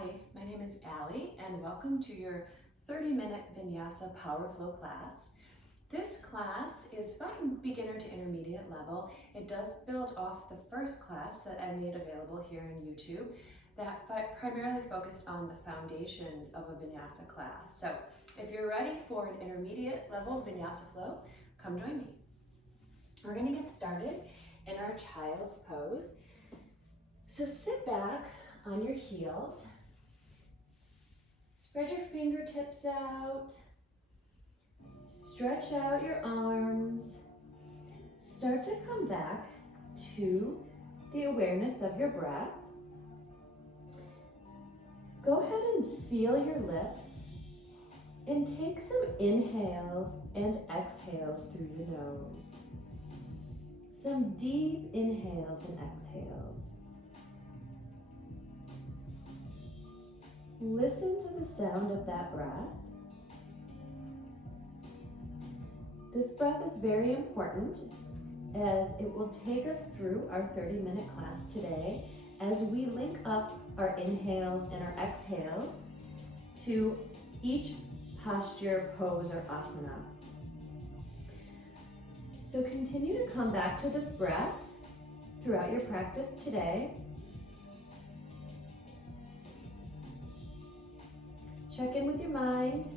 Hi, my name is Allie and welcome to your 30-minute Vinyasa Power Flow class. This class is about beginner to intermediate level. It does build off the first class that I made available here on YouTube that primarily focused on the foundations of a Vinyasa class. So if you're ready for an intermediate level Vinyasa flow, come join me. We're going to get started in our child's pose. So sit back on your heels, spread your fingertips out, stretch out your arms, start to come back to the awareness of your breath. Go ahead and seal your lips and take some inhales and exhales through the nose. Some deep inhales and exhales. Listen to the sound of that breath. This breath is very important as it will take us through our 30-minute class today as we link up our inhales and our exhales to each posture, pose, or asana. So continue to come back to this breath throughout your practice today. Check in with your mind.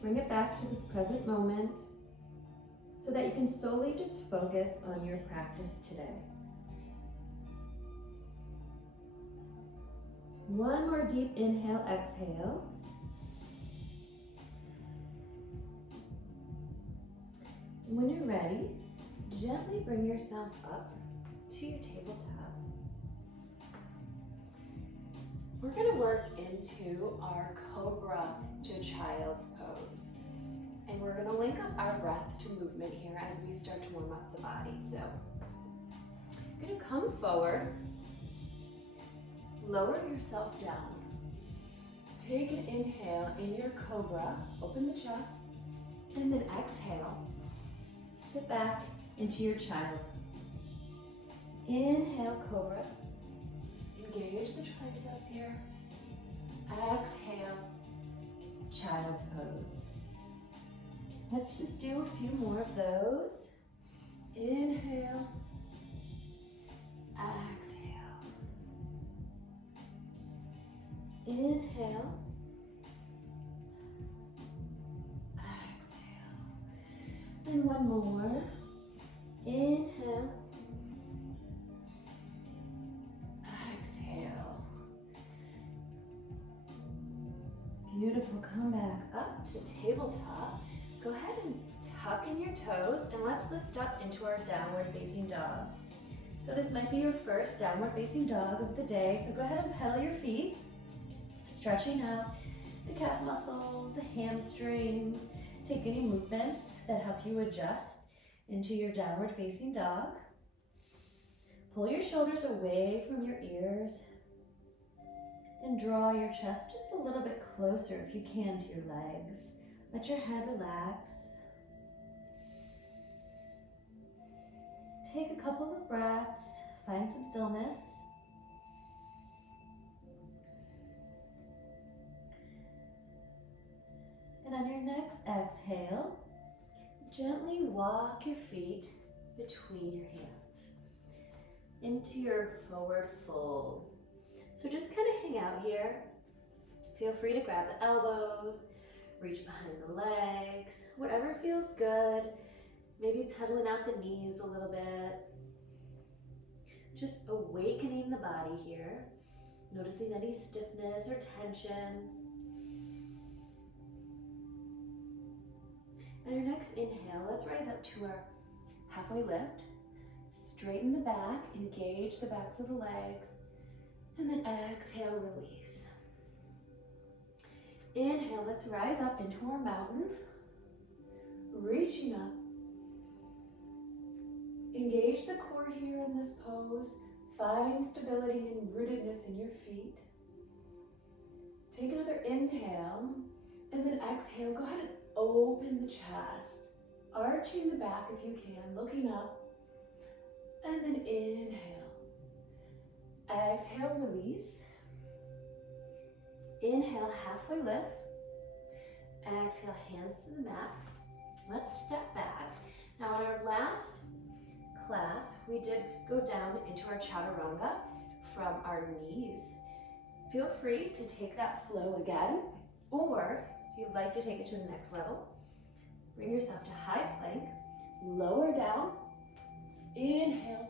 Bring it back to this present moment so that you can solely just focus on your practice today. One more deep inhale, exhale. And when you're ready, gently bring yourself up to your tabletop. We're going to work into our Cobra to Child's pose. And we're going to link up our breath to movement here as we start to warm up the body. So, you're going to come forward, lower yourself down. Take an inhale in your Cobra, open the chest, and then exhale. Sit back into your Child's pose. Inhale, Cobra. Engage the triceps here. Exhale, Child's pose. Let's just do a few more of those. Inhale, exhale. Inhale, exhale. And one more. Inhale, exhale. Beautiful. Come back up to tabletop. Go ahead and tuck in your toes and let's lift up into our downward facing dog. So this might be your first downward facing dog of the day. So go ahead and pedal your feet, stretching out the calf muscles, the hamstrings. Take any movements that help you adjust into your downward facing dog. Pull your shoulders away from your ears and draw your chest just a little bit closer if you can to your legs. Let your head relax. Take a couple of breaths, find some stillness. And on your next exhale, gently walk your feet between your hands into your forward fold. So just kind of hang out here. Feel free to grab the elbows, reach behind the legs, whatever feels good. Maybe pedaling out the knees a little bit. Just awakening the body here. Noticing any stiffness or tension. On your next inhale, let's rise up to our halfway lift. Straighten the back, engage the backs of the legs, and then exhale, release. Inhale, let's rise up into our mountain, reaching up. Engage the core here in this pose. Find stability and rootedness in your feet. Take another inhale, and then exhale. Go ahead and open the chest, arching the back if you can, looking up, and then inhale. Exhale, release. Inhale, halfway lift. Exhale, hands to the mat. Let's step back. Now in our last class, we did go down into our chaturanga from our knees. Feel free to take that flow again, or if you'd like to take it to the next level, bring yourself to high plank, lower down, inhale,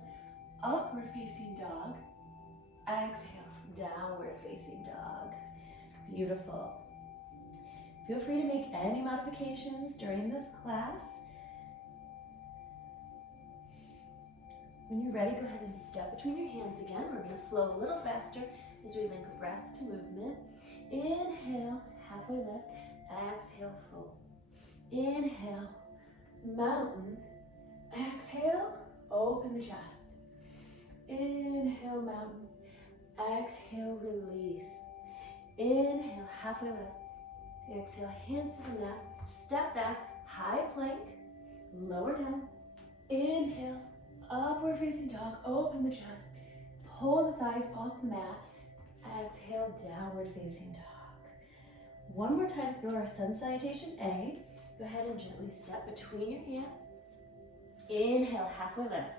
upward facing dog, exhale, downward facing dog. Beautiful. Feel free to make any modifications during this class. When you're ready, go ahead and step between your hands again. We're going to flow a little faster as we link breath to movement. Inhale, halfway lift. Exhale, fold. Inhale, mountain. Exhale, open the chest. Inhale, mountain. Exhale, release. Inhale, halfway lift. Exhale, hands to the mat. Step back, high plank. Lower down. Inhale, upward facing dog. Open the chest. Pull the thighs off the mat. Exhale, downward facing dog. One more time for our sun salutation A. Go ahead and gently step between your hands. Inhale, halfway lift.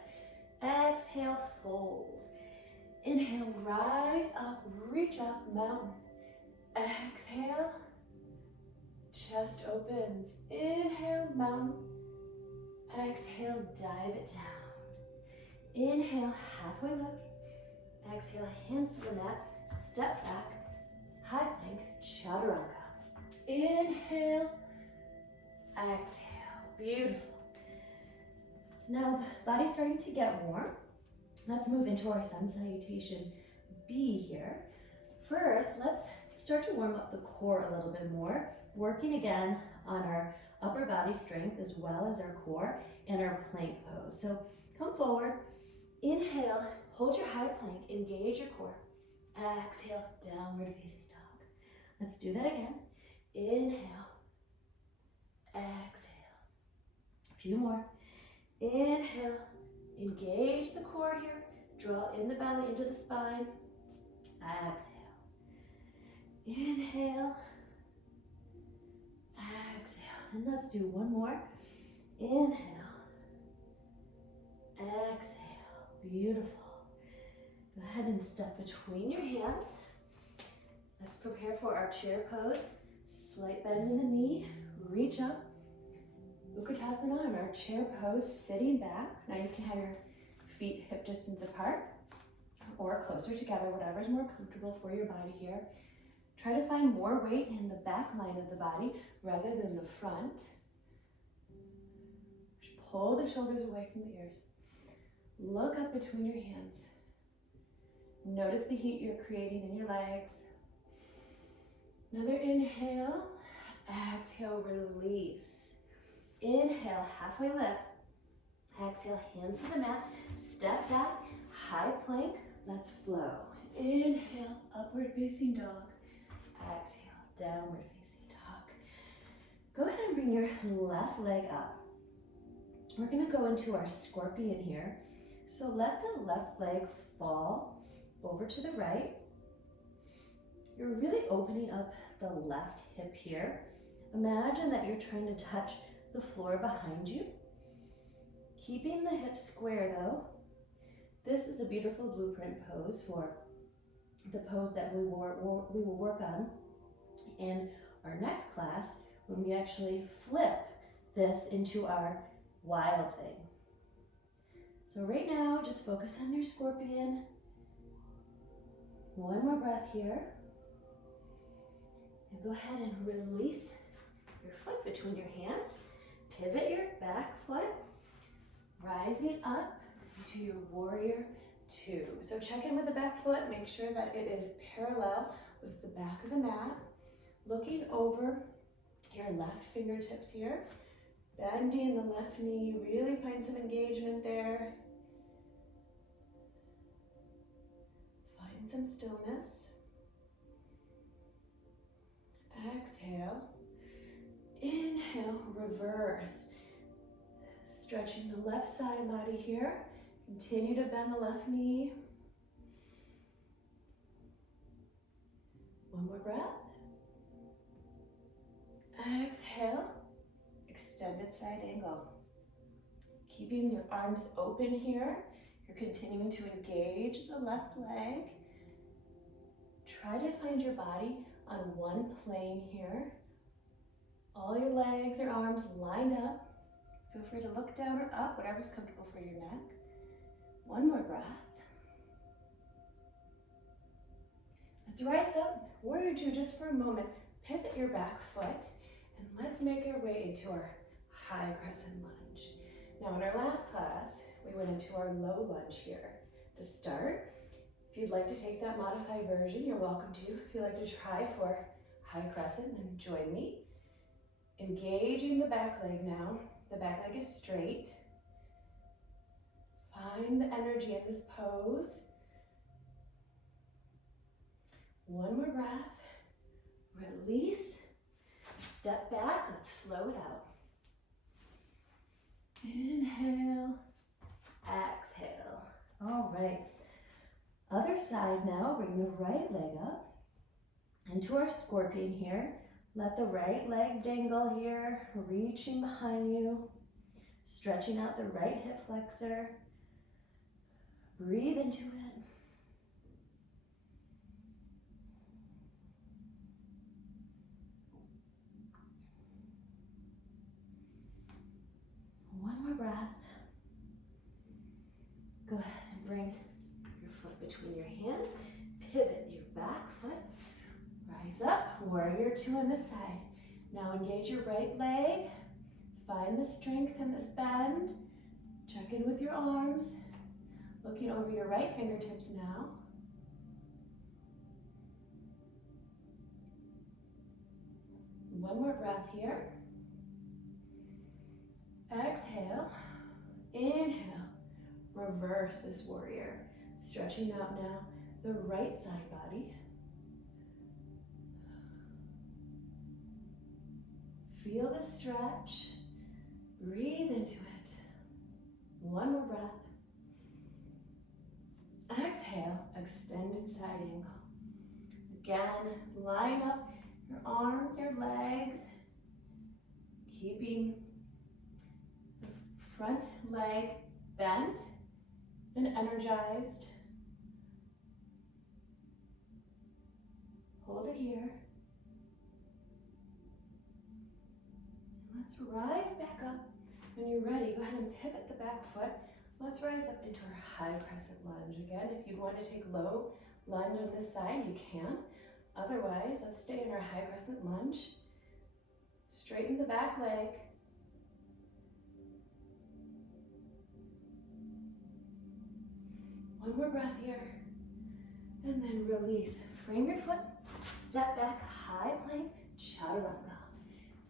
Exhale, fold. Inhale, rise up, reach up, mountain. Exhale, chest opens. Inhale, mountain. Exhale, dive it down. Inhale, halfway lift. Exhale, hands to the mat. Step back, high plank, chaturanga. Inhale, exhale. Beautiful. Now the body's starting to get warm. Let's move into our sun salutation B here. First, let's start to warm up the core a little bit more, working again on our upper body strength as well as our core and our plank pose. So come forward, inhale, hold your high plank, engage your core. Exhale, downward facing dog. Let's do that again. Inhale, exhale. A few more. Inhale, engage the core here. Draw in the belly into the spine. Exhale. Inhale, exhale. And let's do one more. Inhale, exhale. Beautiful. Go ahead and step between your hands. Let's prepare for our chair pose. Slight bend in the knee, reach up. Utkatasana in our chair pose, sitting back. Now you can have your feet hip distance apart or closer together, whatever's more comfortable for your body here. Try to find more weight in the back line of the body rather than the front. Pull the shoulders away from the ears. Look up between your hands. Notice the heat you're creating in your legs. Another inhale, exhale, release. Inhale, halfway lift. Exhale, hands to the mat. Step back, high plank. Let's flow. Inhale, upward facing dog. Exhale, downward facing dog. Go ahead and bring your left leg up. We're gonna go into our scorpion here. So let the left leg fall over to the right. You're really opening up the left hip here. Imagine that you're trying to touch the floor behind you. Keeping the hips square though. This is a beautiful blueprint pose for the pose that we will work on in our next class when we actually flip this into our wild thing. So right now, just focus on your scorpion. One more breath here. And go ahead and release your foot between your hands. Pivot your back foot, rising up into your warrior two. So check in with the back foot, make sure that it is parallel with the back of the mat. Looking over your left fingertips here, bending the left knee, really find some engagement there. Find some stillness. Exhale. Inhale, reverse. Stretching the left side body here. Continue to bend the left knee. One more breath. Exhale, extended side angle. Keeping your arms open here. You're continuing to engage the left leg. Try to find your body on one plane here. All your legs or arms lined up. Feel free to look down or up, whatever's comfortable for your neck. One more breath. Let's rise up, warrior two just for a moment. Pivot your back foot, and let's make our way into our high crescent lunge. Now in our last class, we went into our low lunge here. To start, if you'd like to take that modified version, you're welcome to. If you'd like to try for high crescent, then join me. Engaging the back leg now. The back leg is straight. Find the energy in this pose. One more breath. Release. Step back. Let's flow it out. Inhale. Exhale. All right. Other side now. Bring the right leg up into our scorpion here. Let the right leg dangle here, reaching behind you, stretching out the right hip flexor. Breathe into it. One more breath. Go ahead and bring your foot between your hands. Pivot your back foot. Rise up, warrior two on this side. Now engage your right leg. Find the strength in this bend. Check in with your arms. Looking over your right fingertips now. One more breath here. Exhale. Inhale. Reverse this warrior. Stretching out now the right side body. Feel the stretch. Breathe into it. One more breath. Exhale, extended side angle. Again, line up your arms, your legs, keeping the front leg bent and energized. Hold it here. Let's rise back up. When you're ready, go ahead and pivot the back foot. Let's rise up into our high crescent lunge. Again, if you want to take low lunge on this side, you can. Otherwise, let's stay in our high crescent lunge. Straighten the back leg. One more breath here. And then release. Frame your foot. Step back, high plank, chaturanga.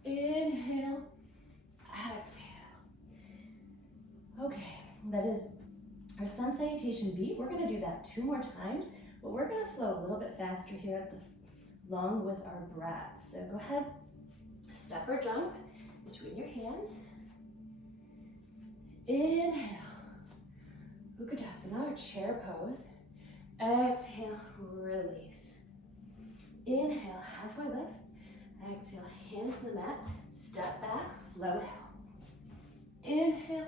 Inhale, exhale. Okay, that is our sun salutation beat. We're gonna do that 2 more times, but we're gonna flow a little bit faster here along with our breath. So go ahead, step or jump between your hands. Inhale, Utkatasana or chair pose. Exhale, release. Inhale, halfway lift. Exhale, hands to the mat, step back, float out. Inhale,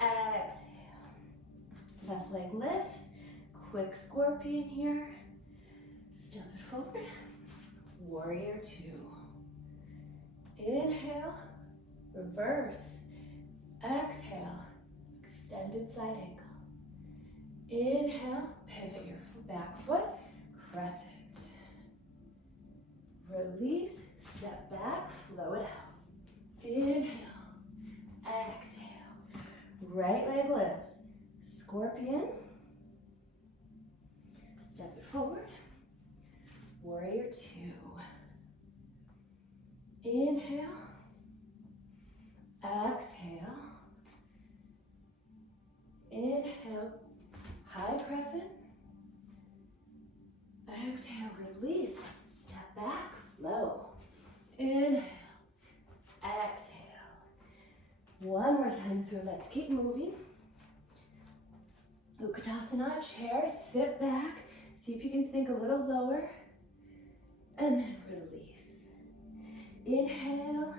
exhale. Left leg lifts, quick scorpion here. Step it forward, warrior two. Inhale, reverse. Exhale, extended side angle. Inhale, pivot your back foot, crescent. Release, step back, flow it out. Inhale, exhale. Right leg lifts, scorpion. Step it forward, warrior two. Inhale, exhale. Inhale, high crescent. Exhale, release, step back, flow. Inhale, exhale. One more time through, let's keep moving. Utkatasana, chair, sit back. See if you can sink a little lower. and then release. Inhale,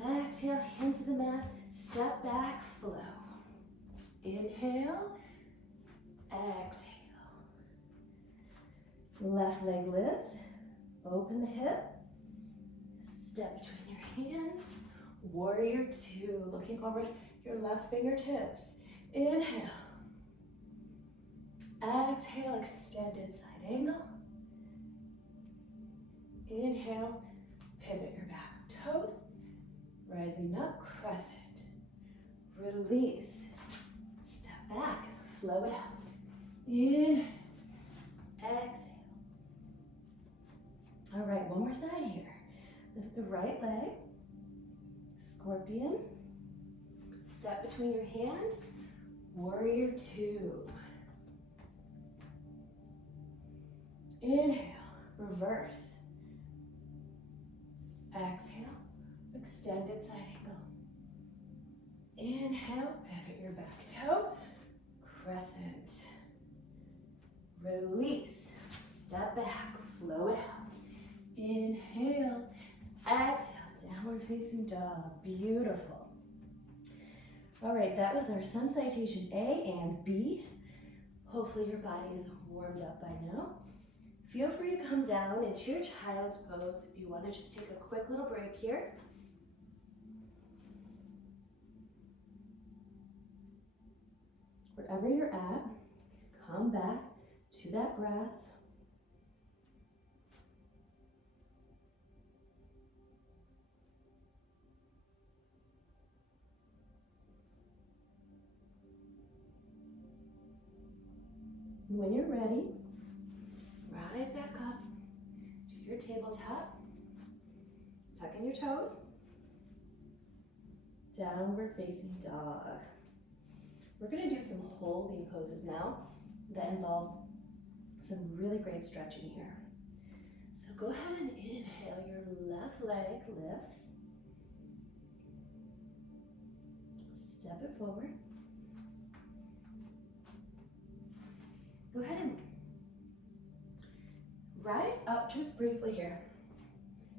exhale, hands to the mat, step back, flow. Inhale, exhale. Left leg lifts, open the hip, step between your hands, warrior two, looking over your left fingertips. Inhale, exhale, extended side angle. Inhale, pivot your back toes, rising up, crescent. Release, step back, flow it out. In, exhale. All right, one more side here. Lift the right leg, scorpion. Step between your hands, warrior two. Inhale, reverse. Exhale, extended side angle. Inhale, pivot your back toe, crescent. Release, step back, flow it out. Inhale, exhale, downward facing dog, beautiful. All right, that was our sun salutation A and B. Hopefully your body is warmed up by now. Feel free to come down into your child's pose if you want to just take a quick little break here. Wherever you're at, come back to that breath. When you're ready, rise back up to your tabletop. Tuck in your toes. Downward facing dog. We're going to do some holding poses now that involve some really great stretching here. So go ahead and inhale, your left leg lifts. Step it forward. Go ahead and rise up just briefly here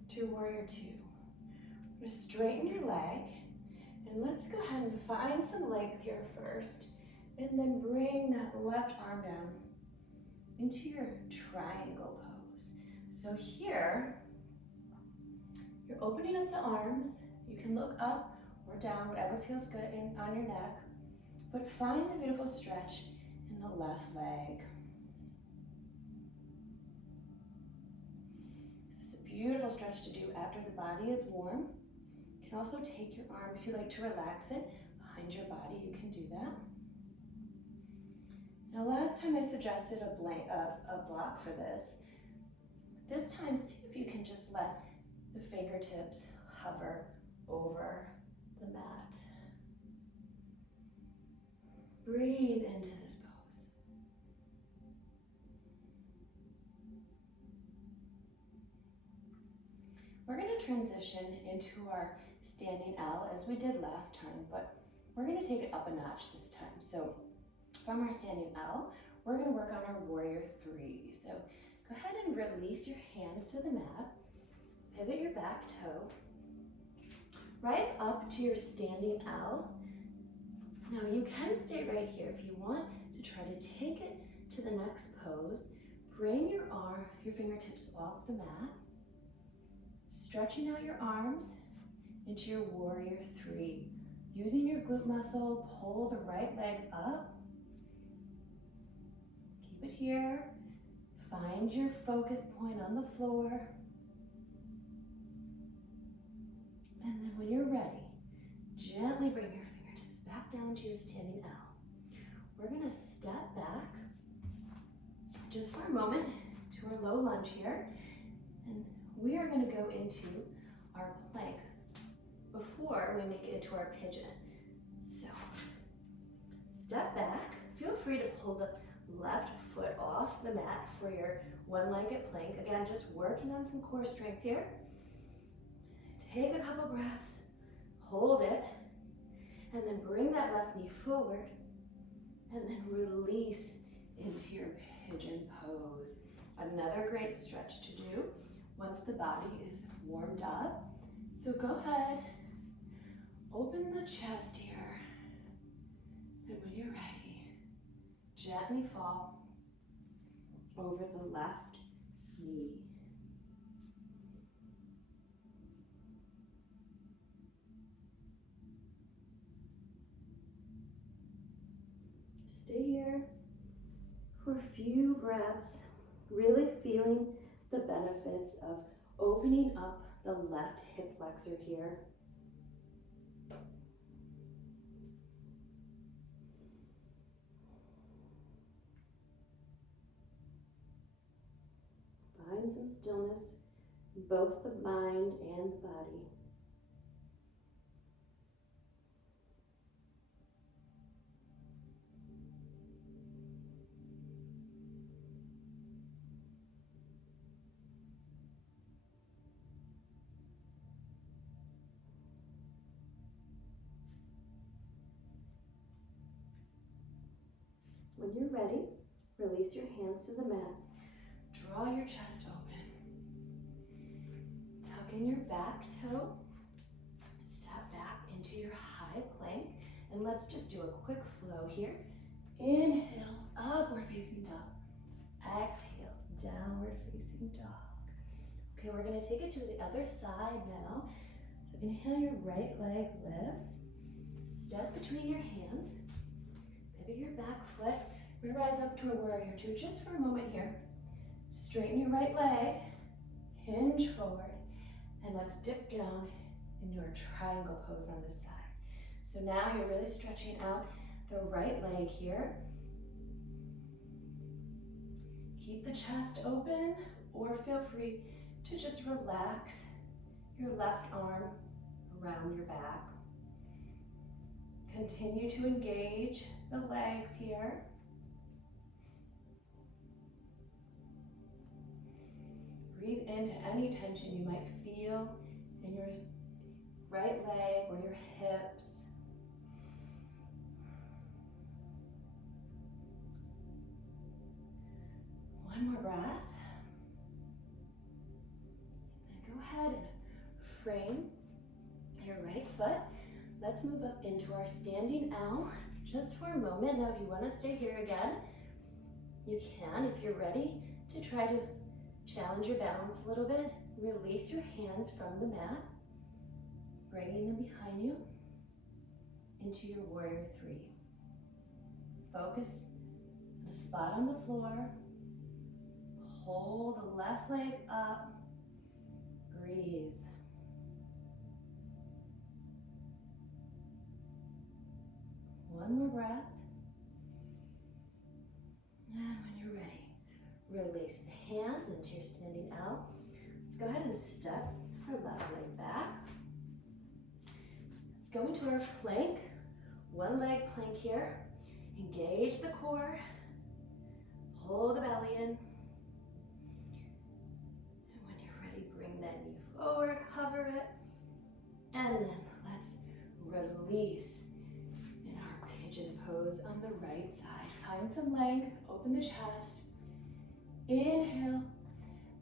to warrior two. Just straighten your leg, and let's go ahead and find some length here first, and then bring that left arm down into your triangle pose. So here, you're opening up the arms. You can look up or down, whatever feels good on your neck, but find the beautiful stretch in the left leg. This is a beautiful stretch to do after the body is warm. You can also take your arm, if you like to relax it behind your body, you can do that. Now last time I suggested a block for this. This time, see if you can just let the fingertips hover over the mat. Breathe into this pose. We're going to transition into our standing L as we did last time, but we're going to take it up a notch this time. So from our standing L, we're going to work on our warrior three. So go ahead and release your hands to the mat, pivot your back toe, rise up to your standing L. Now you can stay right here if you want to try to take it to the next pose. Bring your fingertips off the mat, stretching out your arms into your warrior three. Using your glute muscle, pull the right leg up. Keep it here. Find your focus point on the floor. And then when you're ready, gently bring your fingertips back down to your standing L. We're going to step back just for a moment to our low lunge here. And we are going to go into our plank before we make it into our pigeon. So step back. Feel free to pull the left foot off the mat for your one-legged plank. Again, just working on some core strength here. Take a couple breaths, hold it, and then bring that left knee forward, and then release into your pigeon pose. Another great stretch to do once the body is warmed up. So go ahead, open the chest here, and when you're ready, gently fall over the left knee. Stay here for a few breaths, really feeling the benefits of opening up the left hip flexor here. Find some stillness in both the mind and the body. When you're ready, release your hands to the mat. Draw your chest open. Tuck in your back toe. Step back into your high plank. And let's just do a quick flow here. Inhale, upward facing dog. Exhale, downward facing dog. Okay, we're gonna take it to the other side now. So inhale, your right leg lifts. Step between your hands. Pivot your back foot. We're gonna rise up to a warrior two just for a moment here. Straighten your right leg, hinge forward, and let's dip down into our triangle pose on this side. So now you're really stretching out the right leg here. Keep the chest open, or feel free to just relax your left arm around your back. Continue to engage the legs here. Breathe into any tension you might feel in your right leg or your hips. One more breath. And then go ahead and frame your right foot. Let's move up into our standing L just for a moment. Now, if you want to stay here again, you can. If you're ready to try to challenge your balance a little bit, release your hands from the mat, bringing them behind you into your warrior three. Focus on a spot on the floor. Hold the left leg up. Breathe. One more breath. And when you're ready, release the hands into your standing L. Let's go ahead and step our left leg back. Let's go into our plank. One leg plank here. Engage the core. Pull the belly in. And when you're ready, bring that knee forward, hover it. And then let's release in our pigeon pose on the right side. Find some length, open the chest. Inhale,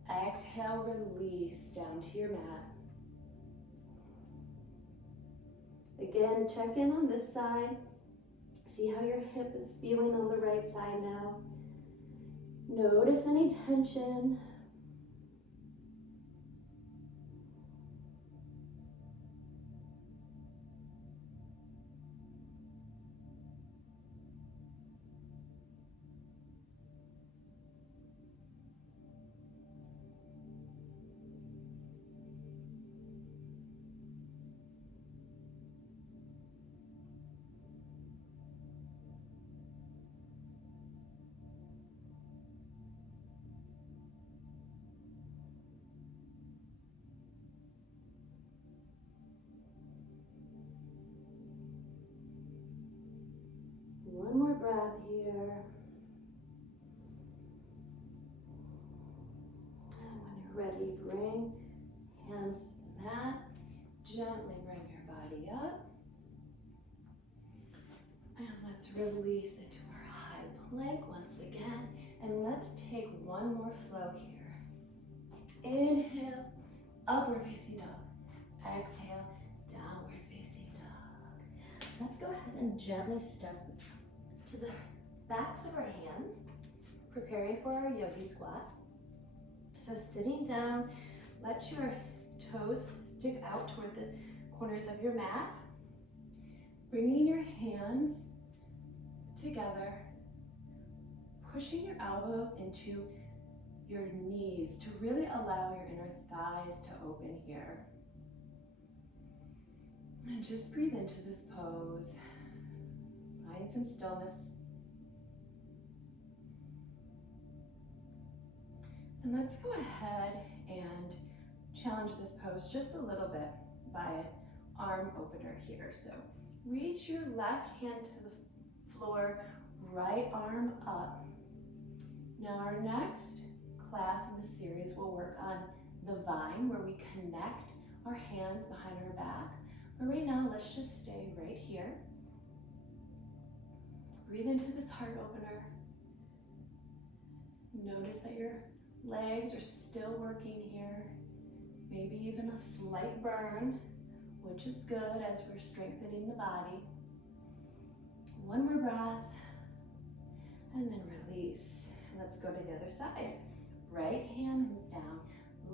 exhale, release down to your mat. Again, check in on this side. See how your hip is feeling on the right side now. Notice any tension. One more breath here. And when you're ready, bring hands to the mat. Gently bring your body up. And let's release into our high plank once again. And let's take one more flow here. Inhale, upward facing dog. Exhale, downward facing dog. Let's go ahead and gently step to the backs of our hands, preparing for our yogi squat. So sitting down, let your toes stick out toward the corners of your mat. Bringing your hands together, pushing your elbows into your knees to really allow your inner thighs to open here. And just breathe into this pose. Find some stillness. And let's go ahead and challenge this pose just a little bit by an arm opener here. So reach your left hand to the floor, right arm up. Now our next class in the series will work on the vine, where we connect our hands behind our back. But right now, let's just stay right here. Breathe into this heart opener. Notice that your legs are still working here. Maybe even a slight burn, which is good as we're strengthening the body. One more breath, and then release. Let's go to the other side. Right hand moves down,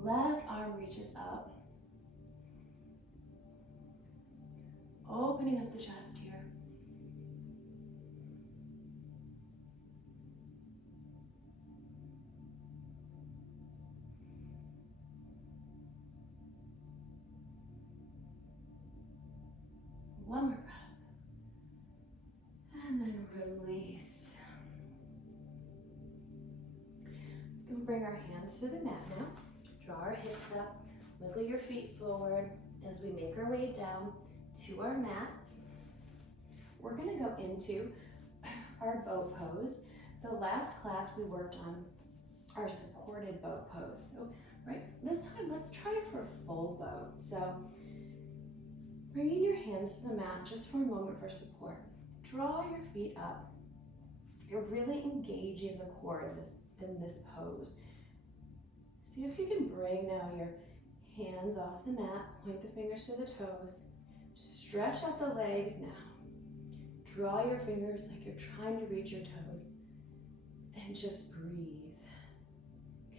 left arm reaches up. Opening up the chest here. One more breath. And then release. Let's go bring our hands to the mat now. Draw our hips up, wiggle your feet forward as we make our way down to our mats. We're gonna go into our boat pose. The last class we worked on our supported boat pose. So right, this time let's try for a full boat. So bringing your hands to the mat just for a moment for support. Draw your feet up. You're really engaging the core in this pose. See if you can bring now your hands off the mat, point the fingers to the toes, stretch out the legs now. Draw your fingers like you're trying to reach your toes, and just breathe.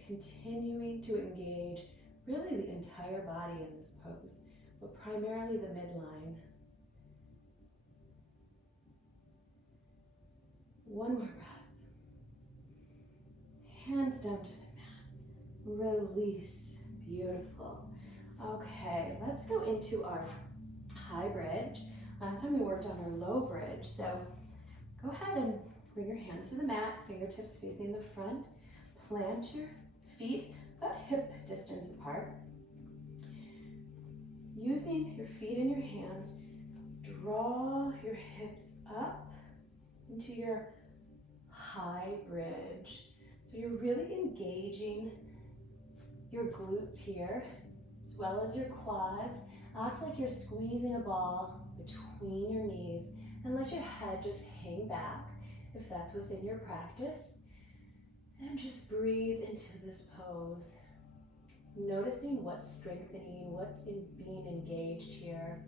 Continuing to engage really the entire body in this pose, but primarily the midline. One more breath. Hands down to the mat. Release. Beautiful. Okay, let's go into our high bridge. Last time we worked on our low bridge, so go ahead and bring your hands to the mat, fingertips facing the front. Plant your feet about hip distance apart. Using your feet and your hands, draw your hips up into your high bridge. So you're really engaging your glutes here, as well as your quads. Act like you're squeezing a ball between your knees, and let your head just hang back if that's within your practice. And just breathe into this pose, noticing what's strengthening, what's being engaged here.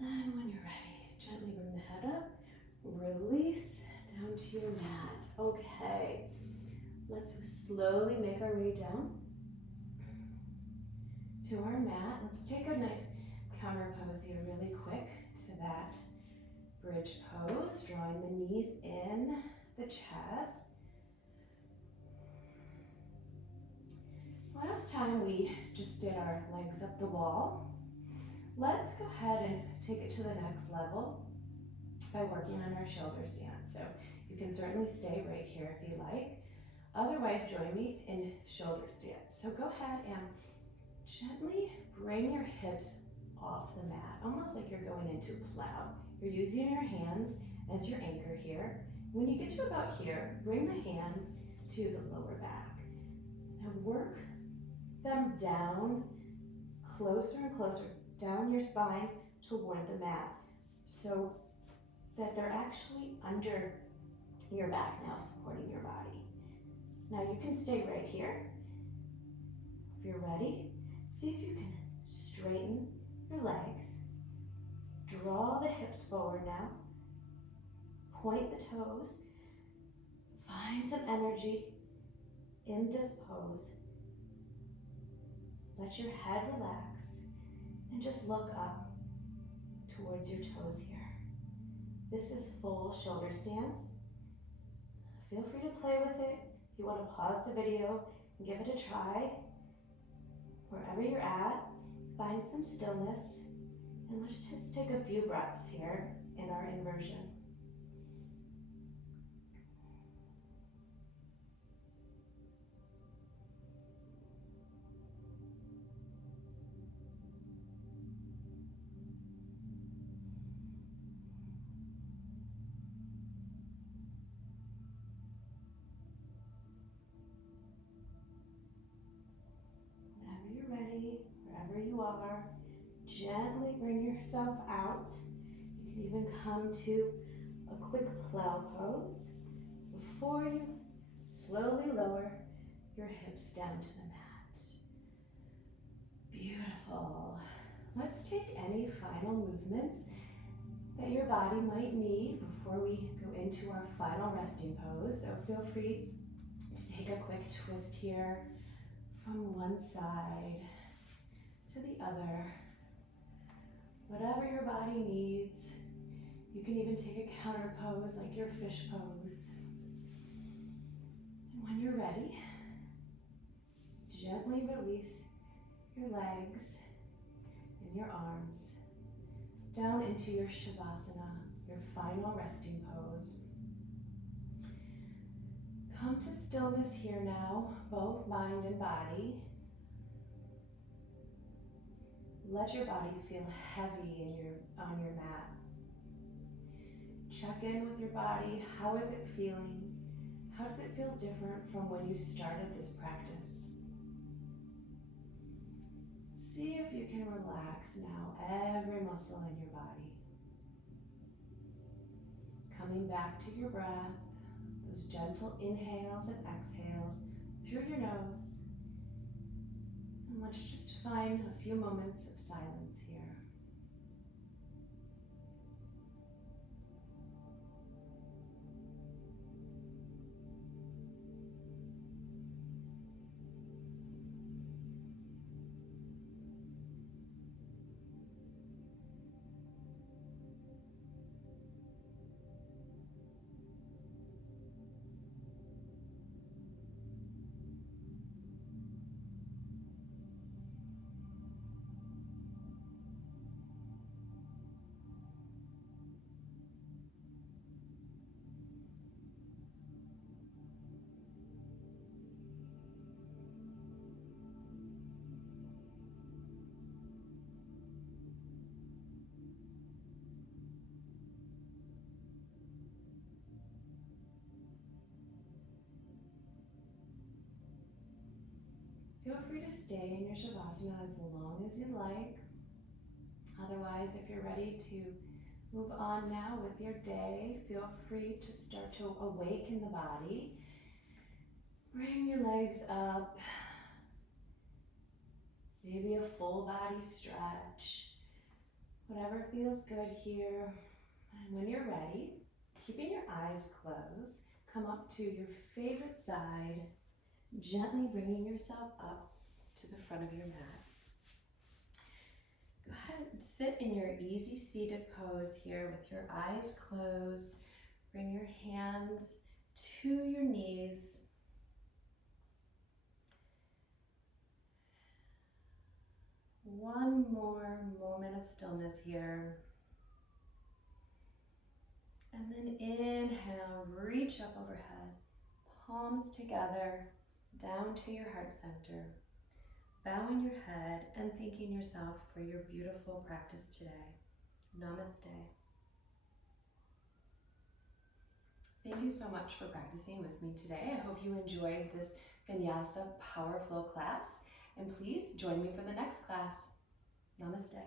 And when you're ready, gently bring the head up, release down to your mat. Okay, let's slowly make our way down to our mat. Let's take a nice counter pose here really quick to that bridge pose, drawing the knees in the chest. Last time we just did our legs up the wall. Let's go ahead and take it to the next level by working on our shoulder stance. So you can certainly stay right here if you like. Otherwise, join me in shoulder stance. So go ahead and gently bring your hips off the mat, almost like you're going into plow. You're using your hands as your anchor here. When you get to about here, bring the hands to the lower back. Now work them down closer and closer down your spine toward the mat so that they're actually under your back now, supporting your body. Now you can stay right here. If you're ready, see if you can straighten your legs. Draw the hips forward now. Point the toes. Find some energy in this pose. Let your head relax and just look up towards your toes here. This is full shoulder stance. Feel free to play with it. If you want to pause the video and give it a try, wherever you're at, find some stillness, and let's just take a few breaths here in our inversion. Whenever you're ready, wherever you are, gently bring yourself out. You can even come to a quick plow pose before you slowly lower your hips down to the mat. Beautiful. Let's take any final movements that your body might need before we go into our final resting pose. So feel free to take a quick twist here from one side to the other. Whatever your body needs. You can even take a counter pose like your fish pose. And when you're ready, gently release your legs and your arms down into your Shavasana, your final resting pose. Come to stillness here now, both mind and body. Let your body feel heavy on your mat. Check in with your body. How is it feeling? How does it feel different from when you started this practice? See if you can relax now every muscle in your body. Coming back to your breath, those gentle inhales and exhales through your nose. And let's just find a few moments of silence here. Feel free to stay in your Shavasana as long as you like. Otherwise, if you're ready to move on now with your day, feel free to start to awaken the body. Bring your legs up. Maybe a full body stretch. Whatever feels good here. And when you're ready, keeping your eyes closed, come up to your favorite side, gently bringing yourself up to the front of your mat. Go ahead and sit in your easy seated pose here with your eyes closed. Bring your hands to your knees. One more moment of stillness here. And then inhale, reach up overhead, palms together, down to your heart center. Bowing your head and thanking yourself for your beautiful practice today. Namaste. Thank you so much for practicing with me today. I hope you enjoyed this Vinyasa Power Flow class, and please join me for the next class. Namaste.